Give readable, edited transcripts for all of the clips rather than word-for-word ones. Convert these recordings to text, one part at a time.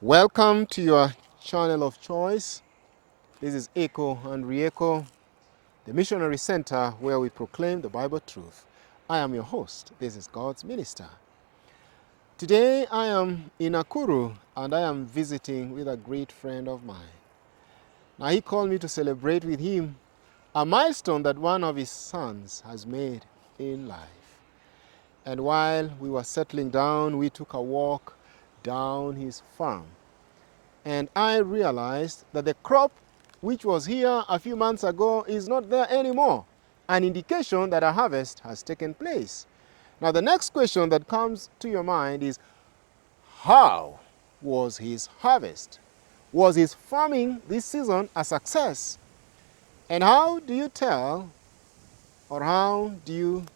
Welcome to your channel of choice. This is Echo and Re-Echo, the missionary center where we proclaim the Bible truth. I am your host. This is God's minister. Today I am in Nakuru and I am visiting with a great friend of mine. Now he called me to celebrate with him a milestone that one of his sons has made in life. And while we were settling down, we took a walk down his farm. And I realized that the crop which was here a few months ago is not there anymore, an indication that a harvest has taken place. Now the next question that comes to your mind is, how was his harvest? Was his farming this season a success? And how do you tell, or how do you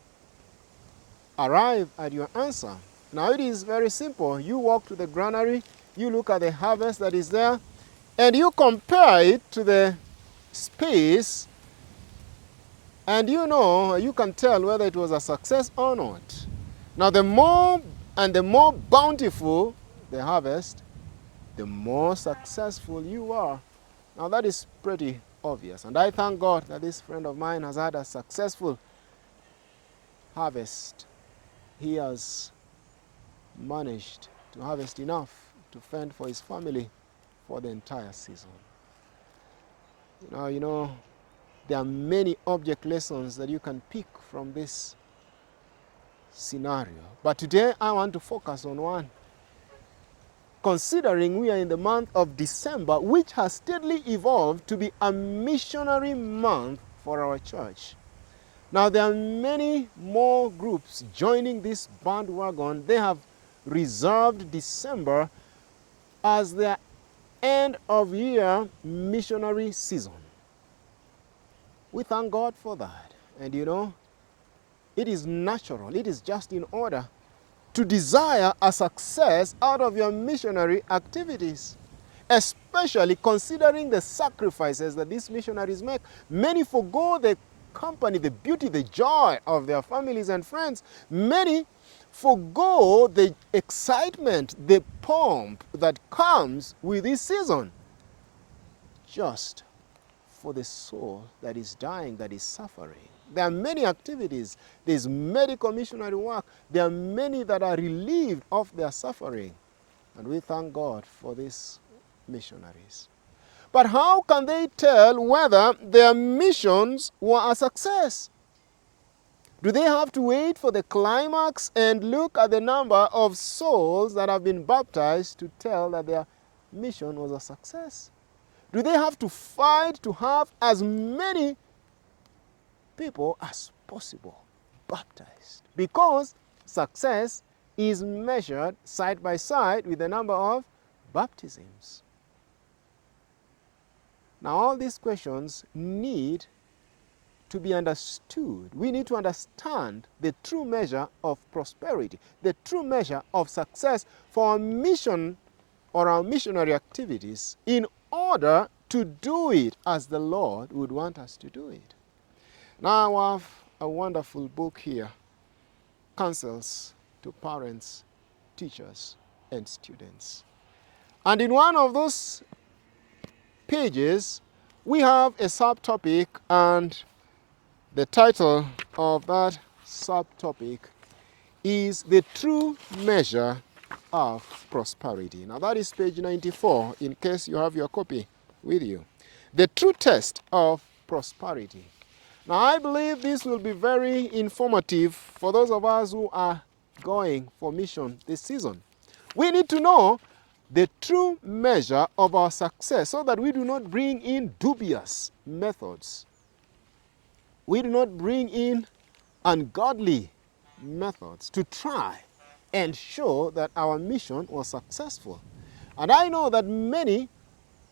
arrive at your answer? Now it is very simple. You walk to the granary, you look at the harvest that is there, and you compare it to the space, and you can tell whether it was a success or not. Now the more bountiful the harvest, the more successful you are. Now that is pretty obvious, and I thank God that this friend of mine has had a successful harvest. He has managed to harvest enough to fend for his family for the entire season. Now, there are many object lessons that you can pick from this scenario. But today I want to focus on one. Considering we are in the month of December, which has steadily evolved to be a missionary month for our church. Now there are many more groups joining this bandwagon. They have reserved December as their end of year missionary season. We thank God for that. And it is natural, it is just in order to desire a success out of your missionary activities, especially considering the sacrifices that these missionaries make. Many forgo the company, the beauty, the joy of their families and friends. Many forgo the excitement, the pomp that comes with this season, just for the soul that is dying, that is suffering. There are many activities. There's medical missionary work. There are many that are relieved of their suffering. And we thank God for these missionaries. But how can they tell whether their missions were a success? Do they have to wait for the climax and look at the number of souls that have been baptized to tell that their mission was a success? Do they have to fight to have as many people as possible baptized? Because success is measured side by side with the number of baptisms. Now all these questions need to be understood. We need to understand the true measure of prosperity, the true measure of success for our mission or our missionary activities in order to do it as the Lord would want us to do it. Now I have a wonderful book here, Counsels to Parents, Teachers, and Students. And in one of those pages, we have a subtopic, and the title of that subtopic is The True Measure of Prosperity. Now that is page 94, in case you have your copy with you. The true test of prosperity. Now I believe this will be very informative for those of us who are going for mission this season. We need to know the true measure of our success so that we do not bring in dubious methods. We do not bring in ungodly methods to try and show that our mission was successful. And I know that many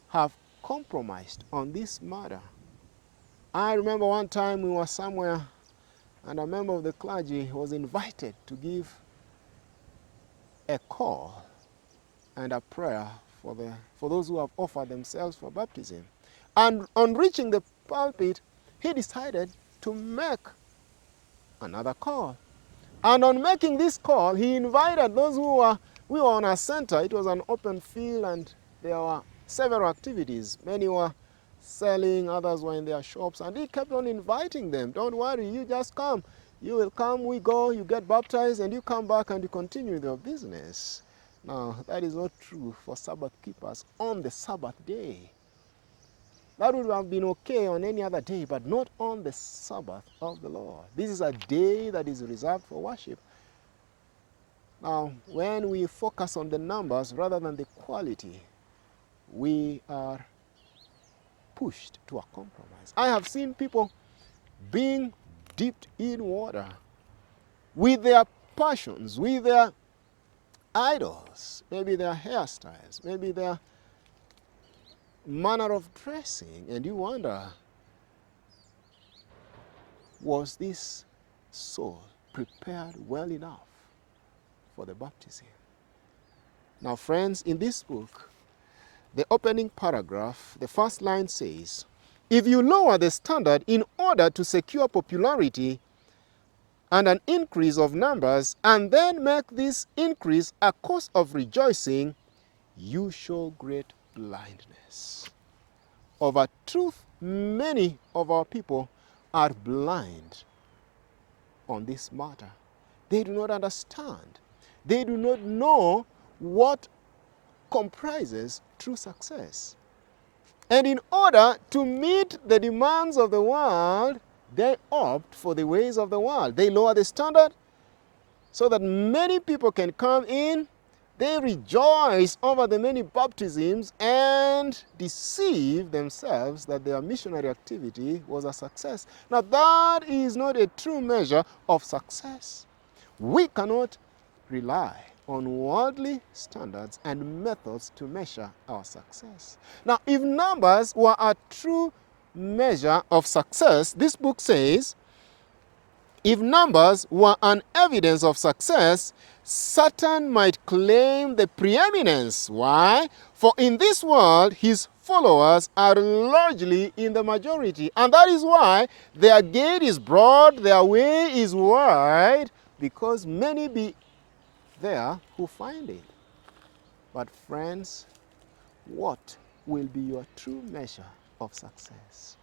have compromised on this matter. I remember one time we were somewhere and a member of the clergy was invited to give a call and a prayer for those who have offered themselves for baptism. And on reaching the pulpit, he decided to make another call. And on making this call, he invited those who were We were on a center. It was an open field, and there were several activities. Many were selling, others were in their shops, and he kept on inviting them. Don't worry, you just come. You will come, we go, you get baptized, and you come back and you continue with your business. Now, that is not true for Sabbath keepers on the Sabbath day. That would have been okay on any other day, but not on the Sabbath of the Lord. This is a day that is reserved for worship. Now, when we focus on the numbers rather than the quality, we are pushed to a compromise. I have seen people being dipped in water with their passions, with their idols, maybe their hairstyles, maybe their manner of dressing, and you wonder, was this soul prepared well enough for the baptism? Now, friends, in this book, the opening paragraph, the first line says, if you lower the standard in order to secure popularity and an increase of numbers, and then make this increase a cause of rejoicing, you show great blindness. Of a truth, many of our people are blind on this matter. They do not understand. They do not know what comprises true success. And in order to meet the demands of the world, they opt for the ways of the world. They lower the standard so that many people can come in. They rejoice over the many baptisms and deceive themselves that their missionary activity was a success. Now, that is not a true measure of success. We cannot rely on worldly standards and methods to measure our success. Now, if numbers were a true measure of success, this book says, if numbers were an evidence of success, Satan might claim the preeminence. Why? For in this world, his followers are largely in the majority. And that is why their gate is broad, their way is wide, because many be there who find it. But friends, what will be your true measure of success?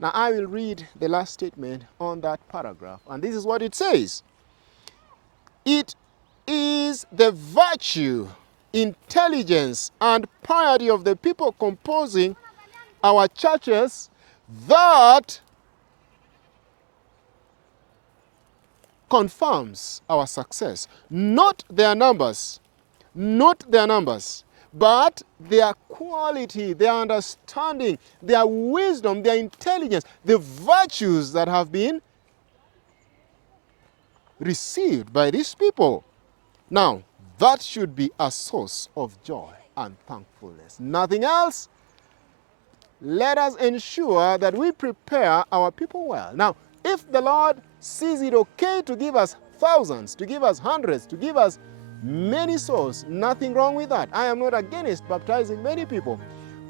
Now, I will read the last statement on that paragraph, and this is what it says. It is the virtue, intelligence, and piety of the people composing our churches that confirms our success. Not their numbers, but their quality, their understanding, their wisdom, their intelligence, the virtues that have been received by these people. Now, that should be a source of joy and thankfulness. Nothing else. Let us ensure that we prepare our people well. Now, if the Lord sees it okay to give us thousands, to give us hundreds, to give us many souls, nothing wrong with that. I am not against baptizing many people.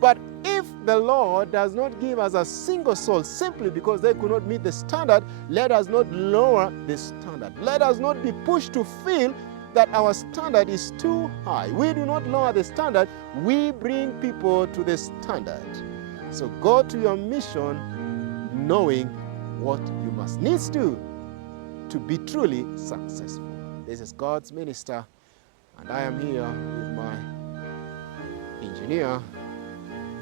But if the Lord does not give us a single soul simply because they could not meet the standard, let us not lower the standard. Let us not be pushed to feel that our standard is too high. We do not lower the standard, we bring people to the standard. So go to your mission knowing what you must needs do to be truly successful. This is God's minister, and I am here with my engineer,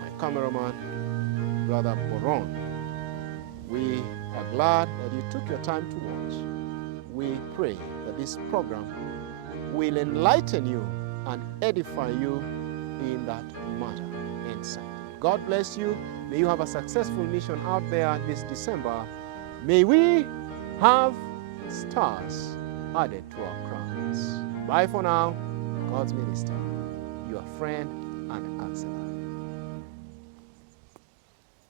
my cameraman, Brother Boron. We are glad that you took your time to watch. We pray that this program will enlighten you and edify you in that matter inside. God bless you. May you have a successful mission out there this December. May we have stars added to our crowns. Bye for now. God's minister, your friend and counselor.